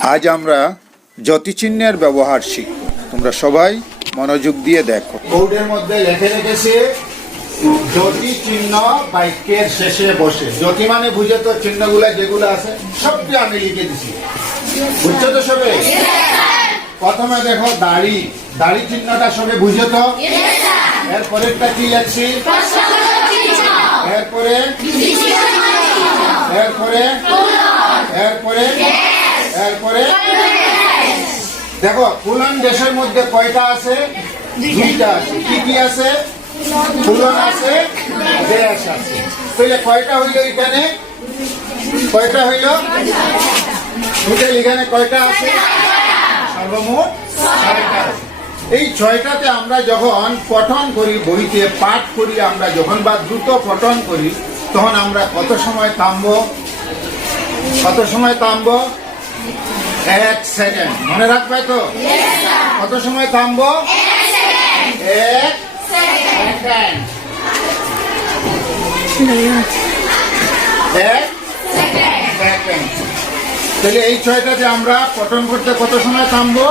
আজ আমরা জ্যোতিচিহ্নের ব্যবহার শিখব। তোমরা সবাই মনোযোগ দিয়ে দেখো। বোর্ডের মধ্যে লিখে রেখেছে জ্যোতি চিহ্ন বাক্যের শেষে বসে। জ্যোতি মানে বুঝে তো চিহ্নগুলা যেগুলো আছে সবটি আমি লিখে দিছি। বুঝছ তো সবে? প্রথমে দেখো দাড়ি। দাড়ি চিহ্নটা সবে বুঝে তো? এরপরেরটা কি লেখছি? এরপরে? এরপরে? এরপরে এরপরে দেখো ফুলন দেশের মধ্যে কয়টা আছে? দুইটা। আছে। কি কি আছে? ফুলন আছে দেশ আছে। তাহলে কয়টা হইল এখানে? কয়টা হইল? টোটাল এখানে কয়টা আছে? সর্বমোট ছয়টা। এই ছয়টাতে আমরা যখন পঠন করি বইতে পাঠ করি আমরা যখন বা দ্রুত পঠন করি তখন আমরা কত সময় থামবো? কত সময় থামবো? এক সেকেন্ড মনে রাখবে তো? কত সময় থামবো? এক সেকেন্ড এক তাহলে এই ছয়টাতে আমরা পঠন করতে কত সময় থামবো?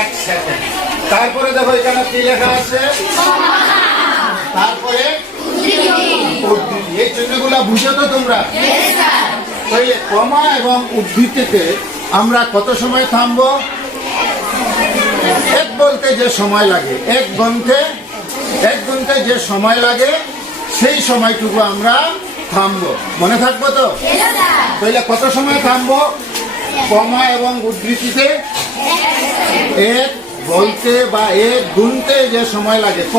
এক সেকেন্ড তারপরে দেখো এখানে কি লেখা আছে? তারপরে। এই চিহ্নগুলো বুঝো তো তোমরা? কমা এবং উদ্ধৃতিতে আমরা কত সময় থামবো? এক বলতে যে সময় লাগে এক গ্রন্থে এক গ্রন্থে যে সময় লাগে সেই সময়টুকু আমরা থামবো। মনে থাকব তো? তাহলে কত সময় থামবো? কমা এবং উদ্ধৃতিতে এক বলতে বা এক গুনতে যে সময় লাগে ক?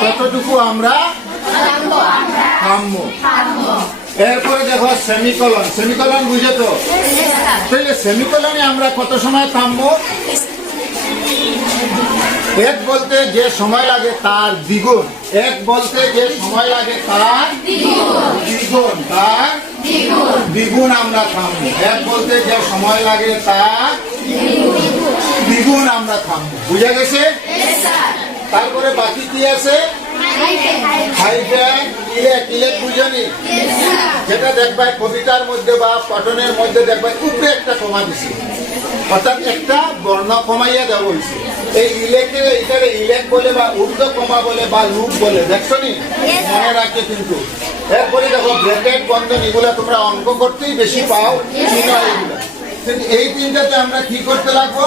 ততটুকু আমরা থামবো এরপরে দেখো সেমিকলন। সেমিকলন বুঝে তো? তাহলে সেমিকলনে আমরা কত সময় থামবো? এক বলতে যে সময় লাগে তার দ্বিগুণ। এক বলতে যে সময় লাগে তার দ্বিগুণ। তার দ্বিগুণ আমরা থামবো। এক বলতে যে সময় লাগে তার দ্বিগুণ আমরা থামবো। বুঝা গেছে? তারপরে বাকি কি আছে? যেটা দেখবে কবিতার মধ্যে বা পঠনের মধ্যে দেখবে উপরে একটা কমা দিছে। অর্থাৎ একটা বর্ণ কমাইয়া দেওয়া হয়েছে এই ইলেকে এটারে ইলেক বলে বা ঊর্ধ্ব কমা বলে বা লুপ বলে দেখছ নি? মনে রাখে কিন্তু। এরপরে দেখো ব্র্যাকেট বন্ধন এগুলা তোমরা অঙ্ক করতেই বেশি পাও চিহ্ন এগুলা কিন্তু এই তিনটাতে আমরা কি করতে লাগবো?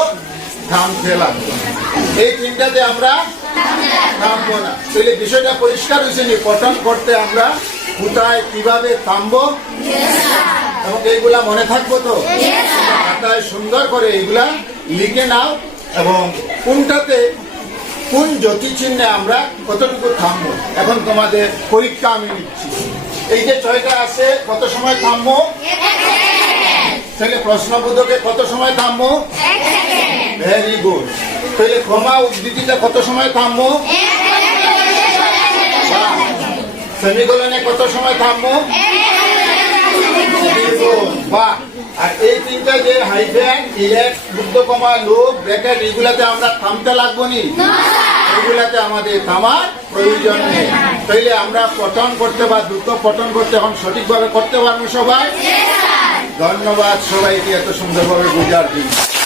থামতে লাগবো। এই তিনটাতে আমরা থামবো না তাহলে বিষয়টা পরিষ্কার হয়েছে নি পঠন করতে আমরা কোথায় কীভাবে থামবো? এবং এইগুলা মনে থাকব তো? খাতায় সুন্দর করে এইগুলা লিখে নাও এবং কোনটাতে কোন জ্যোতি চিহ্নে আমরা কতটুকু থামবো? এখন তোমাদের পরীক্ষা আমি নিচ্ছি। এই যে ছয়টা আছে কত সময় থামবো? তাহলে প্রশ্নবোধকে কত সময় থামবো? ভেরি গুড তাহলে ক্ষমা উদ্ধৃতিতে কত সময় থামবো? সেমিকোলনে কত সময় থামবো। আর এই তিনটা যে হাইফেন ইলেক বুদ্ধ কমা, লোক, ব্র্যাকেট এগুলাতে আমরা থামতে লাগবো নি? এগুলাতে আমাদের থামার প্রয়োজন নেই। তাইলে আমরা পঠন করতে বা দ্রুত পঠন করতে এখন সঠিকভাবে করতে পারব সবাই? ধন্যবাদ সবাইকে, এত সুন্দরভাবে বোঝার জন্য।